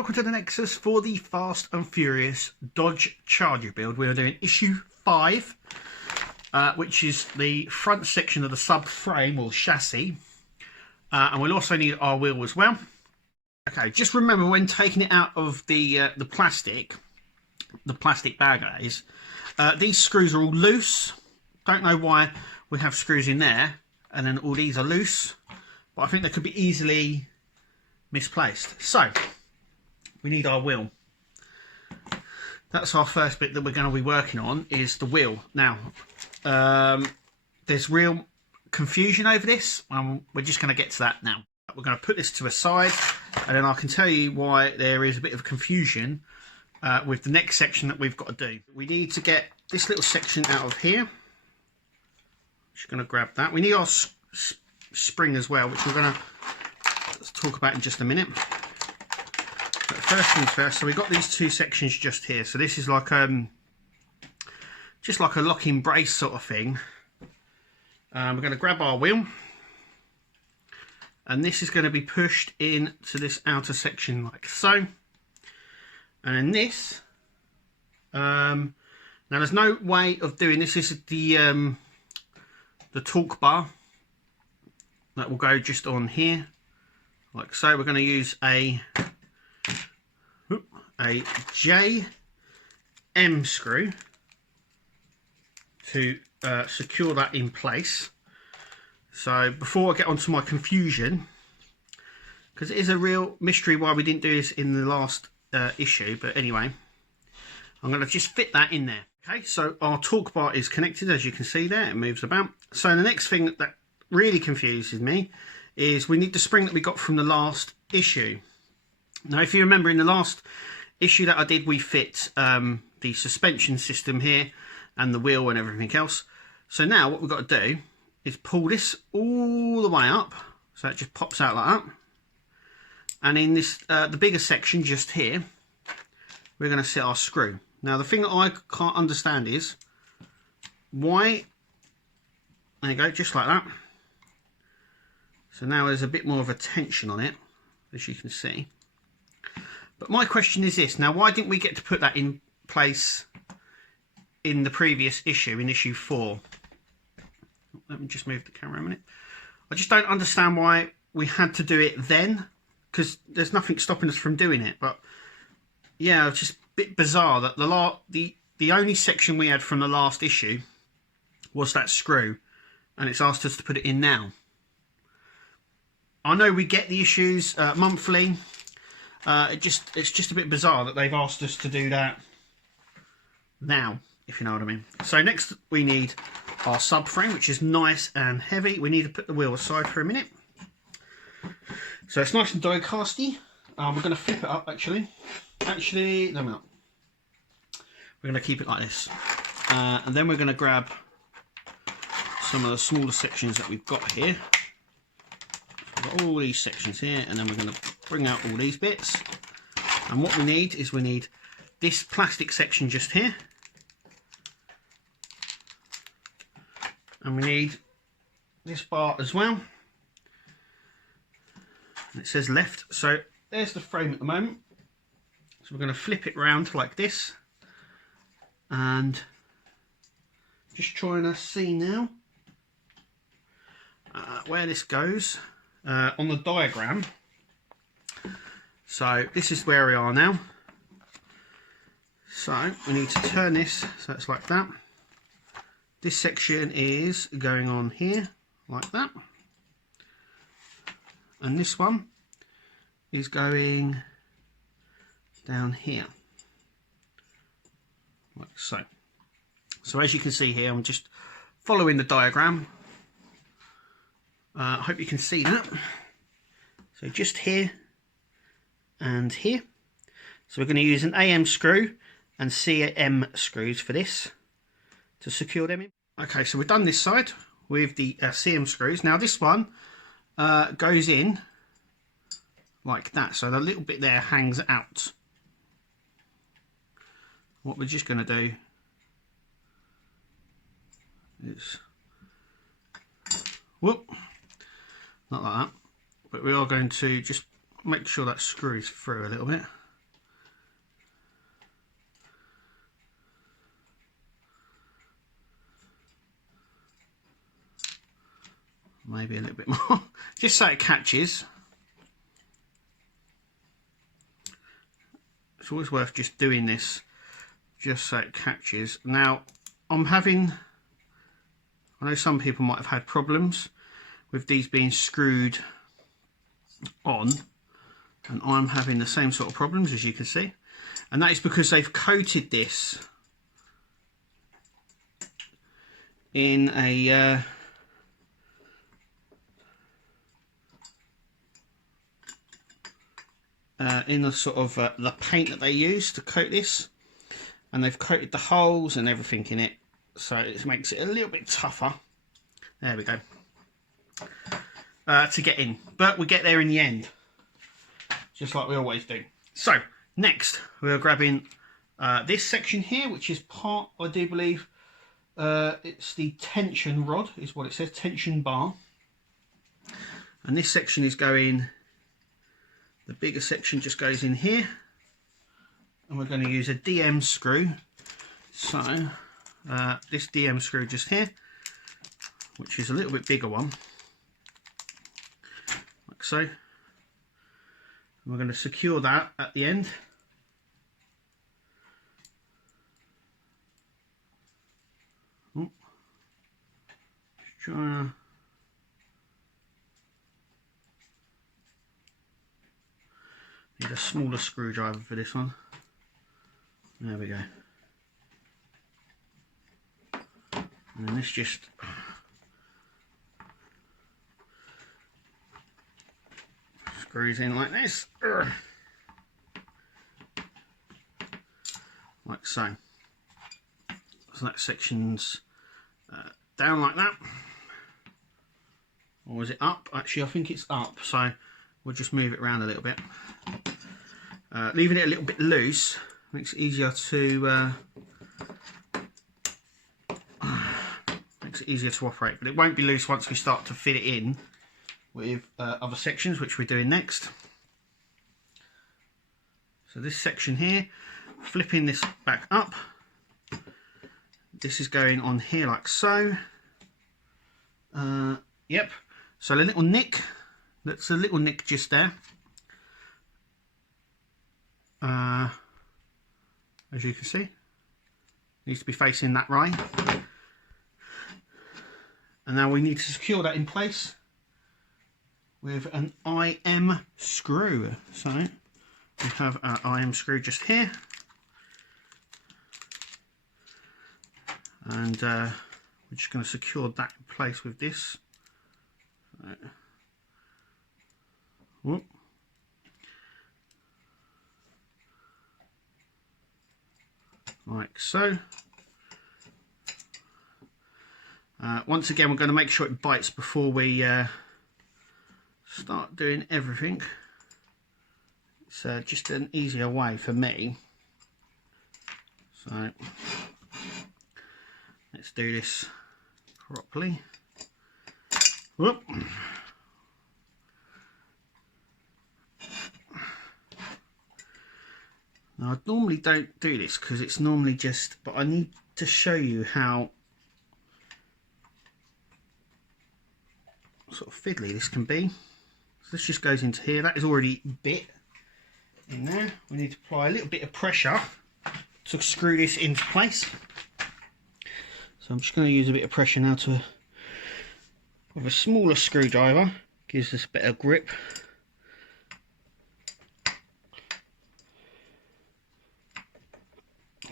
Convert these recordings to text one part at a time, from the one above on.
welcome to the Nexus for the Fast and Furious Dodge Charger build. We are doing issue 5, which is the front section of the subframe or chassis. And we'll also need our wheel as well. Okay, just remember when taking it out of the plastic bag that is, these screws are all loose. Don't know why we have screws in there and then all these are loose, but I think they could be easily misplaced. So we need our wheel. That's our first bit that we're going to be working on, is the wheel. Now there's real confusion over this, and we're just going to get to that now. We're going to put this to a side, and then I can tell you why there is a bit of confusion with the next section that we've got to do. We need to get this little section out of here. Just going to grab that. We need our spring as well, which we're going to talk about in just a minute. But first things first, so we've got these two sections just here. So this is like just like a locking brace sort of thing. We're going to grab our wheel, and this is going to be pushed into this outer section like so. And then this, now there's no way of doing this. This is the torque bar that will go just on here like so. We're going to use a JM screw to secure that in place. So before I get onto my confusion, because it is a real mystery why we didn't do this in the last issue, but anyway, I'm going to just fit that in there. Okay, so our torque bar is connected, as you can see there. It moves about. So the next thing that really confuses me is we need the spring that we got from the last issue. Now, if you remember, in the last issue that I did, we fit the suspension system here and the wheel and everything else. So now what we've got to do is pull this all the way up, so it just pops out like that. And in this the bigger section just here, we're going to set our screw. Now the thing that I can't understand is why, there you go, just like that. So now there's a bit more of a tension on it, as you can see. But my question is this, now why didn't we get to put that in place in the previous issue, in issue 4? Let me just move the camera a minute. I just don't understand why we had to do it then, because there's nothing stopping us from doing it. But yeah, it's just a bit bizarre that the only section we had from the last issue was that screw, and it's asked us to put it in now. I know we get the issues monthly. It's just a bit bizarre that they've asked us to do that now, if you know what I mean. So next we need our subframe, which is nice and heavy. We need to put the wheel aside for a minute. So it's nice and die casty. We're going to flip it up actually. Actually, no, we're not. We're going to keep it like this. And then we're going to grab some of the smaller sections that we've got here. We've got all these sections here, and then we're going to bring out all these bits. And what we need is we need this plastic section just here. And we need this bar as well. And it says left. So there's the frame at the moment. So we're going to flip it round like this. And just trying to see now where this goes on the diagram. So this is where we are now. So we need to turn this so it's like that. This section is going on here like that, and this one is going down here like so. So as you can see here, I'm just following the diagram. I hope you can see that. So just here and here. So we're going to use an AM screw and CM screws for this to secure them in. Okay, so we've done this side with the CM screws. Now this one goes in like that, so the little bit there hangs out. What we're just going to do is, whoop, not like that, but we are going to just make sure that screws through a little bit. maybe a little bit more, just so it catches. It's always worth just doing this, just so it catches. Now, I know some people might have had problems with these being screwed on, and I'm having the same sort of problems, as you can see, and that is because they've coated this in a in the sort of the paint that they use to coat this, and they've coated the holes and everything in it, so it makes it a little bit tougher. There we go. To get in, but we get there in the end, just like we always do. So next we're grabbing this section here, which is part, I do believe, it's the tension rod, is what it says, tension bar, and this section is going, the bigger section just goes in here, and we're going to use a DM screw. So this DM screw just here, which is a little bit bigger one, like so. And we're going to secure that at the end. Oh, just trying to, need a smaller screwdriver for this one. There we go. And then this just screws in like this, like so. So that section's down like that, or is it up? Actually, I think it's up, so we'll just move it around a little bit. Leaving it a little bit loose makes it easier to operate, but it won't be loose once we start to fit it in with other sections, which we're doing next. So this section here, flipping this back up, this is going on here like so. Yep, so the little nick, that's a little nick just there, as you can see, needs to be facing that way. And now we need to secure that in place with an IM screw. So we have our IM screw just here, and we're just going to secure that in place with this. Whoop. Like so. Once again, we're going to make sure it bites before we start doing everything. It's just an easier way for me. So let's do this properly. Whoop. Now, I normally don't do this because it's normally just, but I need to show you how sort of fiddly this can be. So this just goes into here. That is already bit in there. We need to apply a little bit of pressure to screw this into place. So I'm just going to use a bit of pressure now with a smaller screwdriver. Gives us a bit of grip.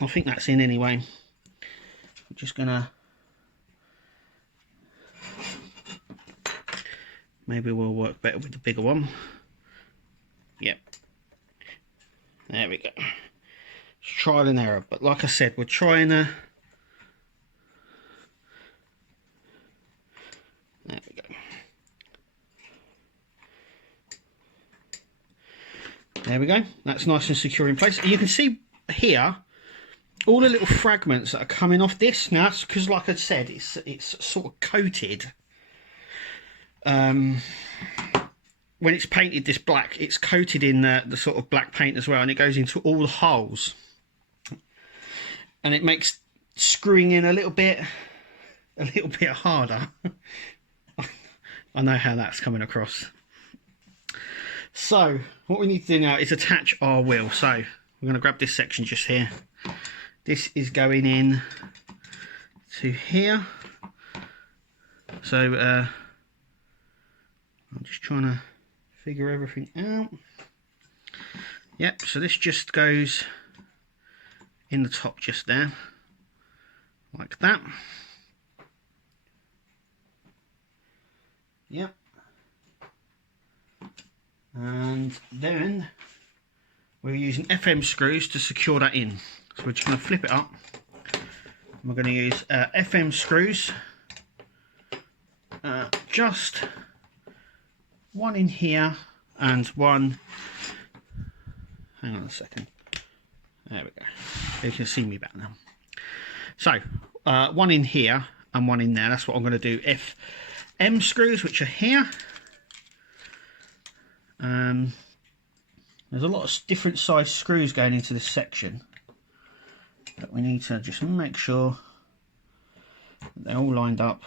I think that's in anyway. I'm just going to, maybe we'll work better with the bigger one. Yep. There we go. It's trial and error, but like I said, we're trying to. There we go. There we go. That's nice and secure in place. And you can see here all the little fragments that are coming off this. Now that's because, like I said, it's sort of coated. When it's painted this black, it's coated in the sort of black paint as well, and it goes into all the holes, and it makes screwing in a little bit harder. I know how that's coming across. So what we need to do now is attach our wheel. So we're going to grab this section just here. This is going in to here. So I'm just trying to figure everything out. Yep, so this just goes in the top just there, like that. Yep. And then we're using FM screws to secure that in. So we're just going to flip it up. We're going to use FM screws. Just one in here and one. Hang on a second. There we go. You can see me back now. So one in here and one in there. That's what I'm going to do. FM screws, which are here. There's a lot of different size screws going into this section, but we need to just make sure that they're all lined up.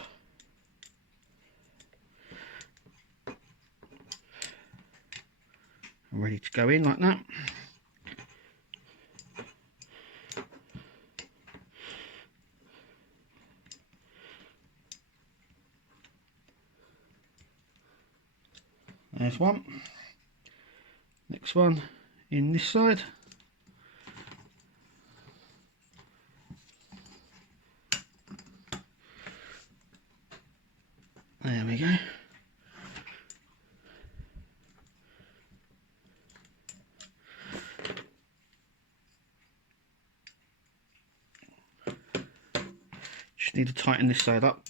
And ready to go in like that. There's one. Next one in this side. There we go. Just need to tighten this side up.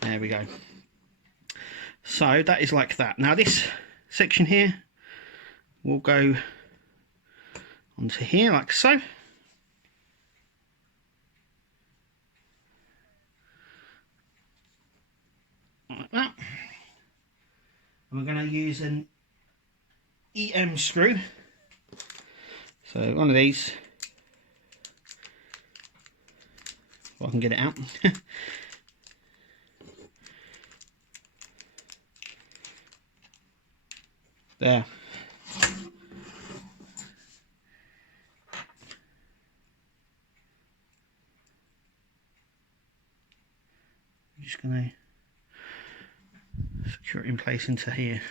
There we go. So that is like that. Now this section here will go onto here like so. Like that. And we're going to use an EM screw. So one of these. If I can get it out. There. I'm just going to secure it in place into here.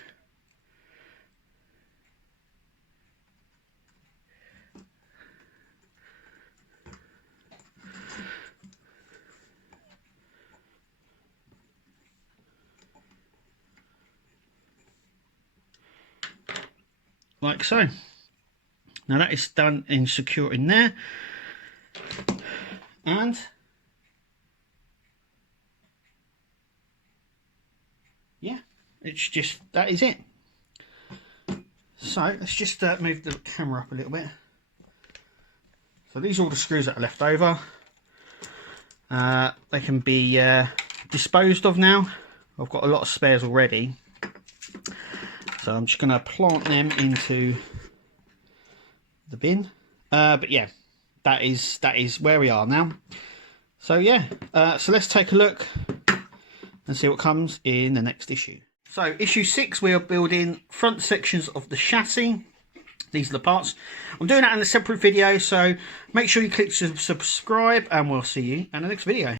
Like so. Now that is done and secure in there, and yeah, it's just, that is it. So let's just move the camera up a little bit. So these are all the screws that are left over. They can be disposed of now. I've got a lot of spares already. So I'm just going to plant them into the bin. But yeah, that is where we are now. So yeah, so let's take a look and see what comes in the next issue. So issue 6, we are building front sections of the chassis. These are the parts. I'm doing that in a separate video, so make sure you click subscribe, and we'll see you in the next video.